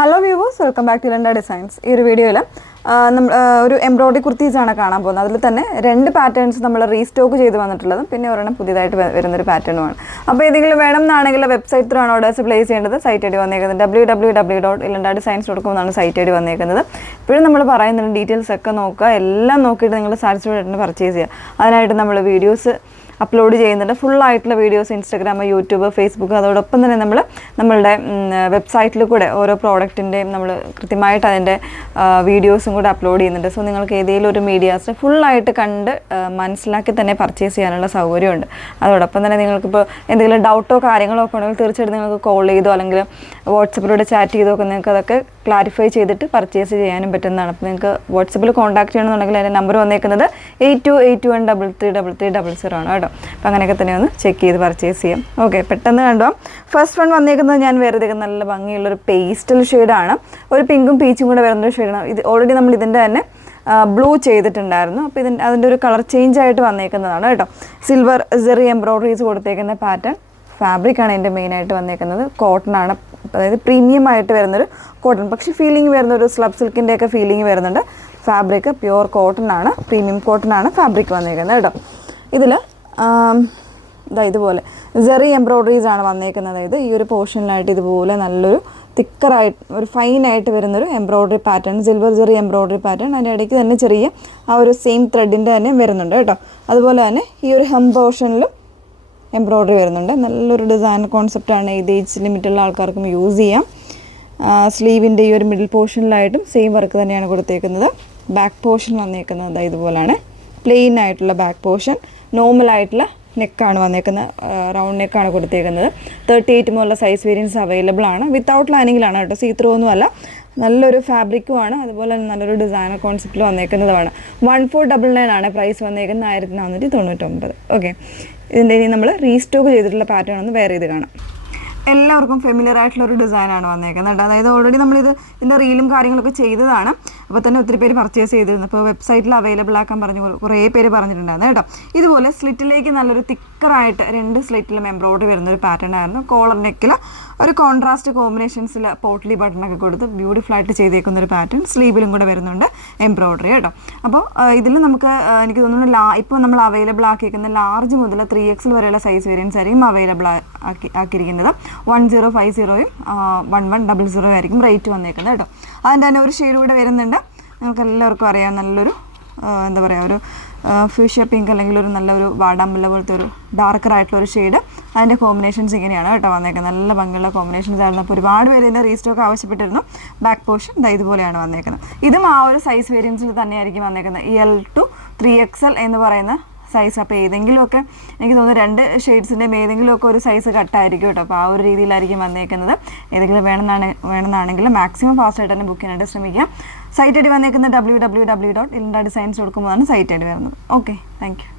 Hello viewers, welcome back to ഇലണ്ട designs. ഈ ഒരു വീഡിയോയിൽ ഒരു എംബ്രോയിഡറി കുർത്തീസാണ് കാണാൻ പോകുന്നത്. അതിൽ തന്നെ രണ്ട് പാറ്റേൺസ് നമ്മൾ റീസ്റ്റോക്ക് ചെയ്ത് വന്നിട്ടുള്ളതും പിന്നെ ഒരെണ്ണം പുതിയതായിട്ട് വരുന്നൊരു പാറ്റേണുമാണ്. അപ്പോൾ ഏതെങ്കിലും വേണം എന്നാണെങ്കിൽ വെബ്സൈറ്റ് ത്രൂ ആണ് ഓർഡേഴ്സ് പ്ലേസ് ചെയ്യേണ്ടത്. സൈറ്റ് ഐ ഡി വന്നേക്കുന്നത് www.ilandadesigns.com എന്നാണ് സൈറ്റ് ഐ ഡി വന്നേക്കുന്നത്. ഇപ്പോഴും നമ്മൾ പറയുന്നുണ്ട്, ഡീറ്റെയിൽസ് ഒക്കെ നോക്കുക, എല്ലാം നോക്കിയിട്ട് നിങ്ങൾ സാറ്റിസ്ഫൈഡ് ആയിട്ട് പർച്ചേസ് ചെയ്യുക. അതിനായിട്ട് നമ്മൾ വീഡിയോസ് അപ്ലോഡ് ചെയ്യുന്നുണ്ട്. ഫുള്ളായിട്ടുള്ള വീഡിയോസ് ഇൻസ്റ്റാഗ്രാം, യൂട്യൂബ്, ഫേസ്ബുക്ക്, അതോടൊപ്പം തന്നെ നമ്മളുടെ വെബ്സൈറ്റിൽ കൂടെ ഓരോ പ്രോഡക്റ്റിൻ്റെയും നമ്മൾ കൃത്യമായിട്ട് അതിൻ്റെ വീഡിയോസും കൂടെ അപ്ലോഡ് ചെയ്യുന്നുണ്ട്. സോ നിങ്ങൾക്ക് ഏതെങ്കിലും ഒരു മീഡിയാസ് ഫുള്ളായിട്ട് കണ്ട് മനസ്സിലാക്കി തന്നെ പർച്ചേസ് ചെയ്യാനുള്ള സൗകര്യമുണ്ട്. അതോടൊപ്പം തന്നെ നിങ്ങൾക്കിപ്പോൾ എന്തെങ്കിലും ഡൗട്ടോ കാര്യങ്ങളോ ഒക്കെ ഉണ്ടെങ്കിൽ തീർച്ചയായിട്ടും നിങ്ങൾക്ക് കോൾ ചെയ്തോ അല്ലെങ്കിൽ വാട്സപ്പിലൂടെ ചാറ്റ് ചെയ്തോ ഒക്കെ നിങ്ങൾക്ക് അതൊക്കെ ക്ലാരിഫൈ ചെയ്തിട്ട് പർച്ചേസ് ചെയ്യാനും പറ്റുന്നതാണ്. അപ്പോൾ നിങ്ങൾക്ക് വാട്സപ്പിൽ കോൺടാക്ട് ചെയ്യണമെന്നുണ്ടെങ്കിൽ അതിൻ്റെ നമ്പർ വന്നേക്കുന്നത് 8281333300 ആണ് കേട്ടോ. അപ്പോൾ അങ്ങനെയൊക്കെ തന്നെ ഒന്ന് ചെക്ക് ചെയ്ത് പർച്ചേസ് ചെയ്യാം. ഓക്കെ, പെട്ടെന്ന് കണ്ടോ. ഫസ്റ്റ് വൺ വന്നേക്കുന്നത് ഞാൻ വെറുതെ നല്ല ഭംഗിയുള്ളൊരു പേസ്റ്റൽ ഷെയ്ഡാണ്. ഒരു പിങ്കും പീച്ചും കൂടെ വരുന്നൊരു ഷെയ്ഡാണ്. ഇത് ഓൾറെഡി നമ്മൾ ഇതിൻ്റെ തന്നെ ബ്ലൂ ചെയ്തിട്ടുണ്ടായിരുന്നു. അപ്പോൾ അതിൻ്റെ ഒരു കളർ ചേഞ്ച് ആയിട്ട് വന്നേക്കുന്നതാണ് കേട്ടോ. സിൽവർ സെറി എംബ്രോയിഡറീസ് കൊടുത്തേക്കുന്ന പാറ്റേൺ ഫാബ്രിക്കാണ് ഇതിൻ്റെ മെയിനായിട്ട് വന്നേക്കുന്നത്. കോട്ടൺ ആണ്, അതായത് പ്രീമിയം ആയിട്ട് വരുന്നൊരു കോട്ടൺ, പക്ഷേ ഫീലിംഗ് വരുന്നൊരു സ്ലബ് സിൽക്കിൻ്റെയൊക്കെ ഫീലിംഗ് വരുന്നുണ്ട്. ഫാബ്രിക് പ്യുവർ കോട്ടൺ ആണ്, പ്രീമിയം കോട്ടൺ ആണ് ഫാബ്രിക് വന്നേക്കുന്നത് കേട്ടോ. ഇതിൽ ഇതുപോലെ സെറി എംബ്രോയിഡറീസ് ആണ് വന്നേക്കുന്നത്. ഈ ഒരു പോർഷനിലായിട്ട് ഇതുപോലെ നല്ലൊരു തിക്കറായിട്ട് ഒരു ഫൈനായിട്ട് വരുന്നൊരു embroidery pattern, silver zari embroidery pattern. അതിൻ്റെ ഇടയ്ക്ക് തന്നെ ചെറിയ ആ ഒരു സെയിം ത്രെഡിൻ്റെ തന്നെ വരുന്നുണ്ട് കേട്ടോ. അതുപോലെ തന്നെ ഈ ഒരു ഹെം പോർഷനിലും എംബ്രോയിഡറി വരുന്നുണ്ട്. നല്ലൊരു ഡിസൈൻ കോൺസെപ്റ്റാണ്. ഇത് ഏജ് ലിമിറ്റുള്ള ആൾക്കാർക്കും യൂസ് ചെയ്യാം. സ്ലീവിൻ്റെ ഈ ഒരു മിഡിൽ പോർഷനിലായിട്ടും സെയിം വർക്ക് തന്നെയാണ് കൊടുത്തേക്കുന്നത്. ബാക്ക് പോർഷൻ വന്നേക്കുന്നത് ഇതുപോലെയാണ്. പ്ലെയിൻ ആയിട്ടുള്ള ബാക്ക് പോർഷൻ, നോർമലായിട്ടുള്ള നെക്കാണ് വന്നേക്കുന്നത്, റൗണ്ട് നെക്കാണ് കൊടുത്തേക്കുന്നത്. 38 മുതലുള്ള സൈസ് വേരിയൻസ് അവൈലബിൾ ആണ്. വിത്തൗട്ട് ലൈനിങ്ങിലാണ് കേട്ടോ, സീത്രൂ ഒന്നുമല്ല. നല്ലൊരു ഫാബ്രിക്കുമാണ്, അതുപോലെ നല്ലൊരു ഡിസൈനർ കോൺസെപ്റ്റിൽ വന്നേക്കുന്നതുമാണ്. 1499 ആണ് പ്രൈസ് വന്നേക്കുന്നത്, 1499. ഓക്കെ, ഇതിൻ്റെ ഇനി നമ്മൾ റീസ്റ്റോക്ക് ചെയ്തിട്ടുള്ള പാറ്റേൺ ഒന്ന് വേറെ ചെയ്ത് കാണാം. എല്ലാവർക്കും ഫെമിലിയർ ആയിട്ടുള്ളൊരു ഡിസൈനാണ് വന്നേക്കുന്നത്. അതായത് ഓൾറെഡി ഇതിൻ്റെ റീലും കാര്യങ്ങളൊക്കെ ചെയ്തതാണ്. അപ്പോൾ തന്നെ ഒത്തിരി പേര് പർച്ചേസ് ചെയ്തിരുന്നു. അപ്പോൾ വെബ്സൈറ്റിൽ അവൈലബിൾ ആക്കാൻ കുറേ പേര് പറഞ്ഞിട്ടുണ്ടായിരുന്നു കേട്ടോ. ഇതുപോലെ സ്ലിറ്റിലേക്ക് നല്ലൊരു തിക്കറായിട്ട് 2 സ്ലിറ്റിലും എംബ്രോയിഡറി വരുന്നൊരു പാറ്റേൺ ആയിരുന്നു. കോളർ നെക്കിൽ ഒരു കോൺട്രാസ്റ്റ് കോമ്പിനേഷൻസിൽ പോട്ട്ലി ബട്ടണൊക്കെ കൊടുത്ത് ബ്യൂട്ടിഫുൾ ആയിട്ട് ചെയ്തേക്കുന്നൊരു പാറ്റേൺ. സ്ലീവിലും കൂടെ വരുന്നുണ്ട് എംബ്രോയിഡറി കേട്ടോ. അപ്പോൾ ഇതിൽ നമുക്ക് എനിക്ക് തോന്നുന്നു ഇപ്പോൾ നമ്മൾ അവൈലബിൾ ആക്കിയിരിക്കുന്ന ലാർജ് മുതൽ 3XL വരെയുള്ള സൈസ് വേരിയൻസ് ആയിരിക്കും അവൈലബിൾ ആക്കിയിരിക്കുന്നത്. 1050 1100 ആയിരിക്കും റേറ്റ് വന്നേക്കുന്നത് കേട്ടോ. അതിൻ്റെ തന്നെ ഒരു ഷെയ്ഡ് കൂടെ വരുന്നുണ്ട്. നിങ്ങൾക്ക് എല്ലാവർക്കും അറിയാം, നല്ലൊരു എന്താ പറയുക, ഒരു ഫ്യൂഷ്യ പിങ്ക് അല്ലെങ്കിൽ ഒരു നല്ലൊരു വാടാമ്പല പോലത്തെ ഒരു ഡാർക്കർ ആയിട്ടുള്ള ഒരു ഷെയ്ഡ്. അതിൻ്റെ കോമ്പിനേഷൻസ് ഇങ്ങനെയാണ് കേട്ടോ വന്നേക്കുന്നത്. നല്ല ഭംഗിയുള്ള കോമ്പിനേഷൻസ് ആയിരുന്നു. അപ്പോൾ ഒരുപാട് പേര് ഇതിൻ്റെ റീസ്റ്റോക്ക് ആവശ്യപ്പെട്ടിരുന്നു. ബാക്ക് പോർഷൻ ഇതുപോലെയാണ് വന്നേക്കുന്നത്. ഇതും ആ ഒരു സൈസ് വേരിയൻസിൽ തന്നെയായിരിക്കും വന്നേക്കുന്നത്. L to 3XL എന്ന് പറയുന്ന സൈസ്. അപ്പോൾ ഏതെങ്കിലുമൊക്കെ എനിക്ക് തോന്നുന്നു 2 ഷെയ്ഡ്സിൻ്റെയും ഏതെങ്കിലുമൊക്കെ ഒരു സൈസ് കട്ടായിരിക്കും കേട്ടോ. അപ്പോൾ ആ ഒരു രീതിയിലായിരിക്കും വന്നേക്കുന്നത്. ഏതെങ്കിലും വേണമെന്നാണെങ്കിൽ മാക്സിമം ഫാസ്റ്റായിട്ട് തന്നെ ബുക്ക് ചെയ്യാനായിട്ട് ശ്രമിക്കാം. സൈറ്റ് ഐ ഡി വന്നേക്കുന്നത് www.ilandadesigns.com എന്നാണ് സൈറ്റ് ഐ ഡി വരുന്നത്. Okay, thank you.